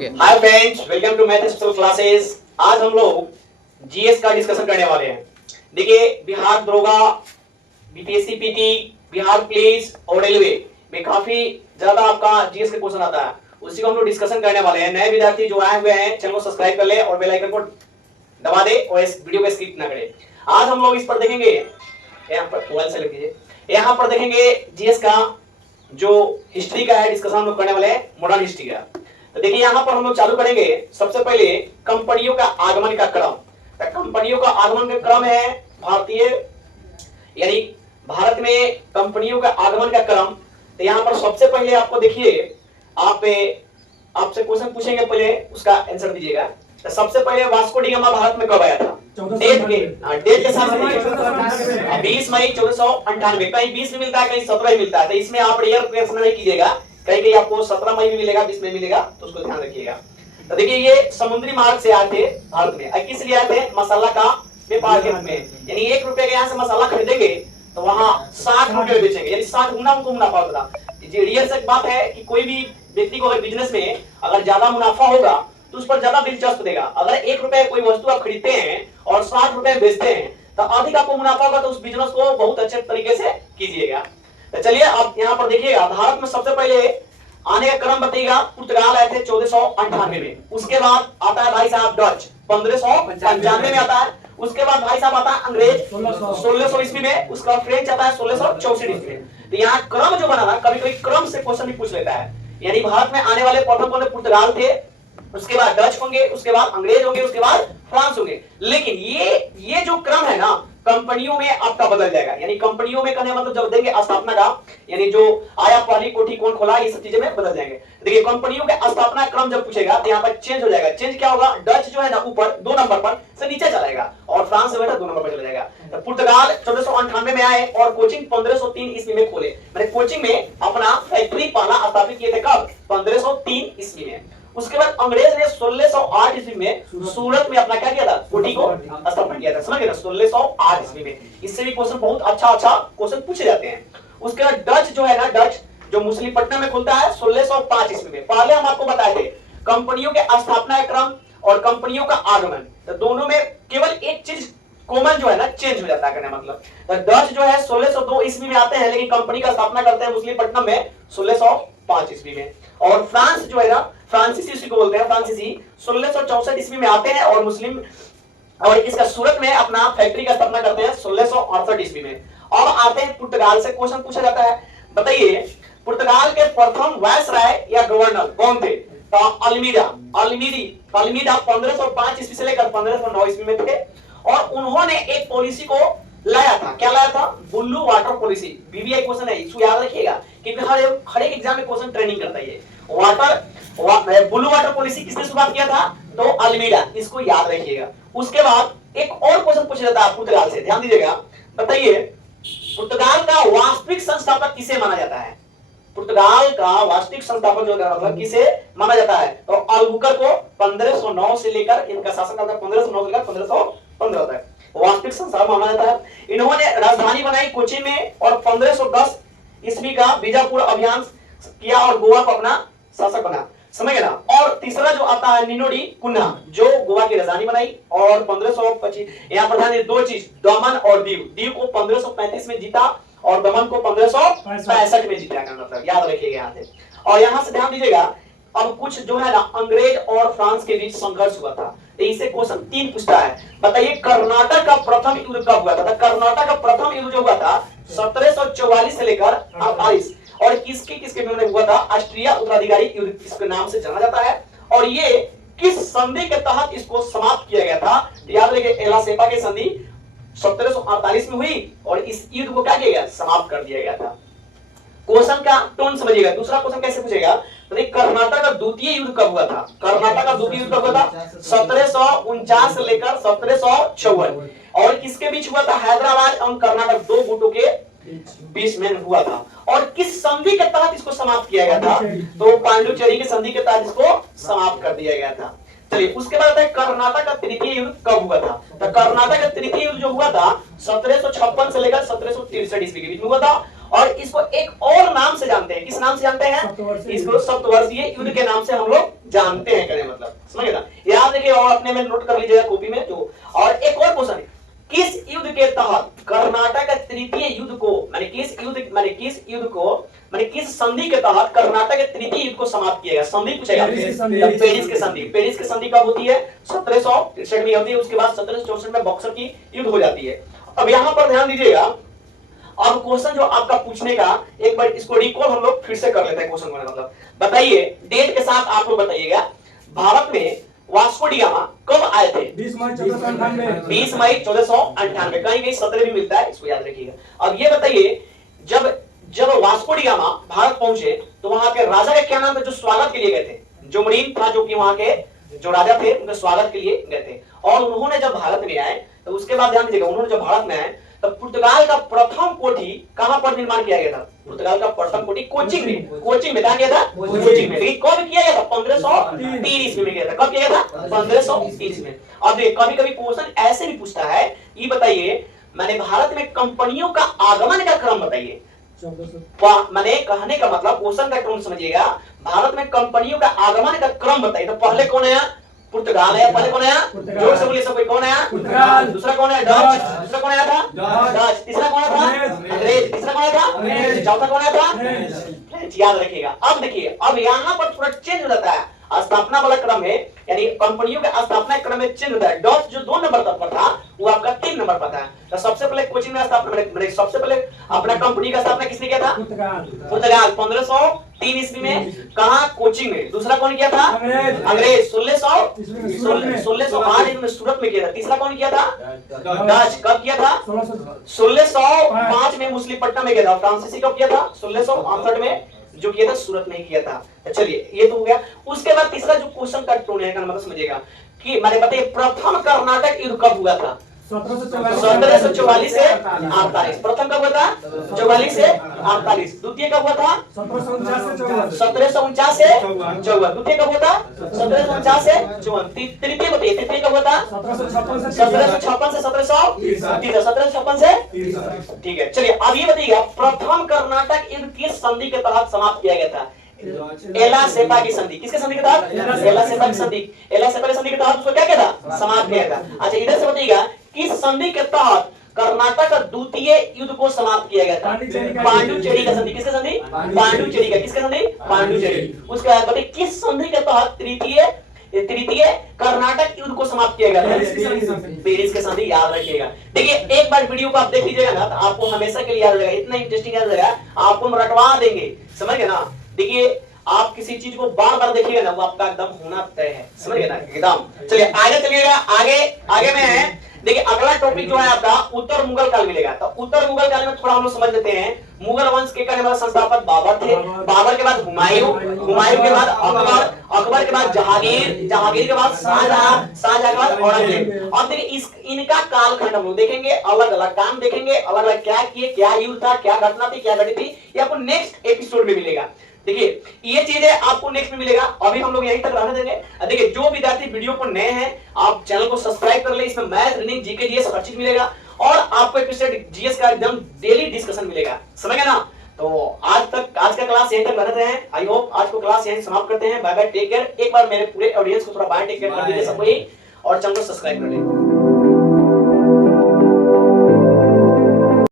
Okay hi friends, welcome to math special classes. आज हम लोग जीएस का डिस्कशन करने वाले हैं। देखिए, बिहार दरोगा, बीपीएससी पीटी, बिहार पुलिस और रेलवे में काफी ज्यादा आपका जीएस का क्वेश्चन आता है, उसी को हम लोग डिस्कशन करने वाले हैं। नए विद्यार्थी जो आए हुए हैं, चैनल को सब्सक्राइब कर ले और बेल आइकन को दबा दे और इस वीडियो को स्किप ना करें। आज हम लोग इस पर देखेंगे, यहाँ पर मोबाइल से लग दीजिए, यहाँ पर देखेंगे जीएस का जो हिस्ट्री का है डिस्कशन हम लोग करने वाले हैं, मॉडर्न हिस्ट्री का। तो देखिए, यहाँ पर हम लोग चालू करेंगे सबसे पहले कंपनियों का आगमन का क्रम। तो कंपनियों का आगमन का क्रम है भारतीय, यानी भारत में कंपनियों का आगमन का क्रम। तो यहाँ पर सबसे पहले आपको देखिए, आपसे क्वेश्चन पूछेंगे, पहले उसका आंसर दीजिएगा। तो सबसे पहले वास्को डी गामा भारत में कब आया था? डेट के साथ 20 मई 1498। कहीं 20 में मिलता है, कहीं 17 में मिलता है। तो इसमें आप रेयर क्वेश्चन नहीं कीजिएगा, कहीं आपको 17 मई में मिलेगा, 20 में मिलेगा, तो उसको ध्यान रखिएगा। तो देखिए, ये समुद्री मार्ग से आए थे भारत में। किस लिए आए थे? मसाला का व्यापार के रूप में। यानी 1 रुपए के यहाँ से मसाला खरीदेंगे तो वहां 60 रुपए में बेचेंगे, यानी 60 गुना उनको मुनाफा होता था। रियल से बात है कि कोई भी व्यक्ति को अगर बिजनेस में अगर ज्यादा मुनाफा होगा तो उस पर ज्यादा दिलचस्प देगा। अगर 1 रुपए कोई वस्तु आप खरीदते हैं और 60 रुपए बेचते हैं तो अधिक आपको मुनाफा होगा, तो उस बिजनेस को बहुत अच्छे तरीके से कीजिएगा। तो चलिए, आप यहाँ पर देखिएगा, भारत में सबसे पहले आने का क्रम बताइएगा। पुर्तगाल आए थे 1498 में। उसके बाद आता है भाई साहब डच, 1595 में आता है। उसके बाद भाई साहब आता है अंग्रेज 1600 ईस्वी में। उसका फ्रेंच आता है 1664 ईस्वी में। तो यहाँ क्रम जो बना ना, कभी कभी क्रम से क्वेश्चन भी पूछ लेता है। यानी भारत में आने वाले प्रथम कौन? पुर्तगाल थे, उसके बाद डच होंगे, उसके बाद अंग्रेज होंगे, उसके बाद फ्रांस होंगे। लेकिन ये जो क्रम है ना, कंपनियों में आपका बदल जाएगा। यानी कंपनियों में कहने मतलब जब देंगे स्थापना का, यानी जो आया पहली कोठी कौन खोला, ये सब चीजें में बदल जाएंगे। देखिए, कंपनियों के स्थापना क्रम जब पूछेगा तो यहाँ पर चेंज हो जाएगा। चेंज क्या होगा? डच जो है ना ऊपर 2 नंबर पर से नीचे चलाएगा और फ्रांस जो है ना 2 नंबर पर चला जाएगा। तो पुर्तगाल 1498 में आए और कोचिंग 1503 ईस्वी में खोले। मैंने कोचिंग में अपना फैक्ट्री पहला स्थापित किए थे। कब? 1503 ईस्वी में। उसके बाद अंग्रेज ने 1608 ईस्वी में सूरत में अपना क्या किया था? कोठी को स्थापना किया था। समझ गए ना? 1608 ईस्वी में। इससे भी क्वेश्चन बहुत अच्छा क्वेश्चन पूछे जाते हैं। उसके बाद डच जो है ना, डच जो मछलीपट्टनम में खुलता है 1605 ईस्वी में। पहले हम आपको बताए थे कंपनियों के स्थापना क्रम और कंपनियों का आगमन, तो दोनों में केवल एक चीज कॉमन जो है ना चेंज हो जाता है। कहने मतलब तो डच जो है 1602 ईस्वी में आते हैं, लेकिन कंपनी का स्थापना करते हैं मछलीपट्टनम में 1605 ईस्वी में। और फ्रांस जो है ना, फ्रांसीसी इसी को बोलते हैं, फ्रांसीसी 1664 ईस्वी में आते हैं और मुस्लिम और इसका सूरत में अपना फैक्ट्री का स्थापना करते हैं 1668 ईस्वी में। अब आते हैं पुर्तगाल से, क्वेश्चन पूछा जाता है, बताइए पुर्तगाल के प्रथम वायसराय या गवर्नर कौन थे? तो अल्मीडा 1505 ईस्वी से लेकर 1509 ईस्वी में थे। और उन्होंने एक पॉलिसी को लाया था। क्या लाया था? Blue water policy. BBI question है, इसको याद रखिएगा क्योंकि हर एक एग्जाम में क्वेश्चन ट्रेनिंग करता है। ब्लू वाटर पॉलिसी किसने शुरुआत किया था? तो अल्मीडा, इसको याद रखिएगा। उसके बाद एक और क्वेश्चन पूछा जाता है पुर्तगाल से, ध्यान दीजिएगा। बताइए, पुर्तगाल का वास्तविक संस्थापक किसे माना जाता है? पुर्तगाल का वास्तविक संस्थापक जो मतलब किसे माना जाता है? तो अल्बुकर को 1509 से लेकर इनका शासन काल 1509 से लेकर 1515 तक वास्तविक संस्थापक माना जाता है। इन्होंने राजधानी बनाई कोचीन में और 1510 ईस्वी का बीजापुर अभियान किया और गोवा को अपना शासक बना। समझ गए ना? और तीसरा जो आता है निनोडी कुन्हा, जो गोवा की राजधानी बनाई और 1525। यहाँ पर ध्यान, 2 चीज, दमन और दीव। दीव को 1535 में जीता और दमन को 1565 में जीता का मतलब याद रखिएगा यहाँ से। और यहाँ से ध्यान दीजिएगा, अब कुछ जो है ना अंग्रेज और फ्रांस के बीच संघर्ष हुआ था। तो इसे क्वेश्चन 3 पूछता है। बताइए, कर्नाटक का प्रथम युद्ध कब हुआ था? कर्नाटक का प्रथम युद्ध जो हुआ था 1744 से लेकर 48 और किसके में हुआ था? ऑस्ट्रिया उत्तराधिकारी युद्ध इसके नाम से जाना जाता है। और ये किस संधि के तहत इसको समाप्त किया गया था? तो याद रखिए, एलासेपा की संधि 1748 में हुई और इस युद्ध को क्या किया गया? समाप्त कर दिया गया था। क्वेश्चन का टोन समझिएगा। दूसरा क्वेश्चन कैसे पूछेगा? कर्नाटक का द्वितीय युद्ध कब हुआ था? कर्नाटक का द्वितीय युद्ध कब हुआ था? 1749 से लेकर 1754। और किसके बीच हुआ था? हैदराबाद और कर्नाटक 2 गुटों के बीच में हुआ था। और किस संधि के तहत इसको समाप्त किया गया था? तो पांडुचेरी की संधि के तहत इसको समाप्त कर दिया गया था। चलिए, उसके बाद कर्नाटक का तृतीय युद्ध कब हुआ था? तो कर्नाटक का तृतीय युद्ध जो हुआ था 1756 से लेकर 1763 ईस्वी के बीच में हुआ था। और इसको एक और नाम से जानते हैं। किस नाम से जानते हैं? इसको सप्तवर्षीय युद्ध के नाम से हम लोग जानते हैं। कहने मतलब समझ ना, याद रखिए और अपने में नोट कर लीजिएगा कॉपी में। जो और एक और क्वेश्चन है, किस युद्ध के तहत कर्नाटक तृतीय युद्ध को किस संधि के तहत कर्नाटक तृतीय युद्ध को समाप्त किया गया? संधि पूछेगा, पेरिस की संधि। पेरिस की संधि कब होती है? 1763 में होती है। उसके बाद 1764 में बक्सर की युद्ध हो जाती है। अब यहाँ पर ध्यान दीजिएगा, अब क्वेश्चन जो आपका पूछने का, एक बार इसको रिकॉल हम लोग फिर से कर लेते हैं क्वेश्चन को। मतलब बताइए, डेट के साथ आप लोग बताइएगा, भारत में वास्को डी गामा कब आए थे? 20 मई 1498। 20 मई 1498। कहीं कहीं 17 भी मिलता है, इसको याद रखिएगा। अब ये बताइए, जब वास्को डी गामा भारत पहुंचे तो वहां के राजा का क्या नाम था जो स्वागत के लिए गए थे? जो मरीन था, जो कि वहां के जो राजा थे, उनके स्वागत के लिए गए थे। और उन्होंने जब भारत में आए तो उसके बाद ध्यान दीजिएगा, उन्होंने जब भारत में आए तो पुर्तगाल का प्रथम कोठी कहां पर निर्माण किया गया था? पुर्तगाल का प्रथम कोठी कोचिंग में कहा गया था, कोचिंग में। लेकिन कब किया गया था? 1530 में किया था। कब किया गया था? 1530 में। अब कभी कभी क्वेश्चन ऐसे भी पूछता है, ये बताइए मैंने भारत में कंपनियों का आगमन का क्रम बताइए। मैंने कहने का मतलब क्वेश्चन का क्रम समझिएगा, भारत में कंपनियों का आगमन का क्रम बताइए। तो पहले कौन आया? पुर्तगाल आया। पहले कौन आया? जोर से बोलिए सब कोई। कौन आया? पुर्तगाल। दूसरा कौन आया? डच। दूसरा कौन आया था? डच। तीसरा कौन आया था? अंग्रेज। तीसरा कौन आया था? चौथा कौन आया था? फ्रेंच। याद रखिएगा। अब देखिए, अब यहाँ पर थोड़ा चेंज हो जाता है, स्थापना वाला क्रम है, यानी कंपनियों के स्थापना क्रम में चेंज होता है। डच जो 2 नंबर तक पर था वो आपका 3 नंबर पर था। तो सबसे पहले कोचिंग में स्थापना, सबसे पहले अपना कंपनी का स्थापना किसने किया था? पुर्तगाल 1503 ईस्वी में। कहा? कोचिंग में। दूसरा कौन किया था? अंग्रेज 1608 में सूरत में किया था। तीसरा कौन किया था? डच। कब किया था? 1605 में मुसलिपट्टनम में किया था। फ्रांसीसी कब किया था? 1668 में जो किया था सूरत में ही किया था। चलिए ये तो हो गया। उसके बाद तीसरा जो क्वेश्चन का टोन है, मतलब समझिएगा कि मैंने बताइए प्रथम कर्नाटक युद्ध कब हुआ था? 1744 से 48। प्रथम कब हुआ था? 44 से 48। द्वितीय कब हुआ था? 1749 से 54। द्वितीय कब हुआ था? 1749 से 54। तृतीय बताइए, तृतीय कब हुआ था? 1756 से 1756 से। ठीक है, चलिए अब ये बताइएगा, प्रथम कर्नाटक युद्ध किस संधि के तहत समाप्त किया गया था? एला सेपा की संधि। किसके संधि के तहत? एला सेपा की संधि। एला सेपा की संधि के तहत उसको क्या किया था? समाप्त किया था। अच्छा, इधर से बताइएगा, किस संधि के तहत कर्नाटक द्वितीय युद्ध को समाप्त किया गया था? पांडुचेरी का संधि। किसके संधि? पांडुचेरी का। किसके संधि? पांडुचेरी। उसके बाद बताइए किस संधि के तहत तृतीय कर्नाटक युद्ध को समाप्त किया गया था? पेरिस के संधि। याद रखिएगा। देखिए एक बार वीडियो को आप देख लीजिएगा ना, तो आपको हमेशा के लिए याद रहेगा, इतना इंटरेस्टिंग याद रहेगा, आपको हम रटवा देंगे। समझ गए ना? देखिए आप किसी चीज को बार बार देखिएगा ना, वो आपका एकदम होना तय है। समझ गए ना? एकदम। चलिए आगे चलिएगा। आगे में है, देखिए अगला टॉपिक जो है आपका उत्तर मुगल काल मिलेगा। तो उत्तर मुगल काल में थोड़ा हम लोग समझ लेते हैं। मुगल वंश के करने वाला संस्थापक बाबर थे। बाबर के बाद हुमायूं के बाद अकबर के बाद जहांगीर के बाद शाहजहां के बाद औरंगजेब। अब देखिए इनका कालखंड हम लोग देखेंगे, अलग अलग काम देखेंगे, अलग अलग क्या किए, क्या युद्ध था, क्या घटना थी, क्या घटी थी, ये आपको नेक्स्ट एपिसोड में मिलेगा। देखिए ये चीजें आपको नेक्स्ट में मिलेगा। अभी हम लोग यहीं तक रहने देंगे। देखिए जो विद्यार्थी वीडियो को नए हैं, आप चैनल को सब्सक्राइब कर ले। इसमें मैथ, रीजनिंग, जीके, जीएस हर चीज मिलेगा और आपको एपिसोड जीएस का एकदम डेली डिस्कशन मिलेगा। समझ गए ना? तो आज का क्लास यहीं तक रहते हैं। आई होप आज को क्लास यहीं समाप्त करते हैं। Bye bye, take care. एक बार मेरे पूरे ऑडियंस को थोड़ा बाय टेक केयर कर दीजिए सबको, और चैनल को सब्सक्राइब कर ले।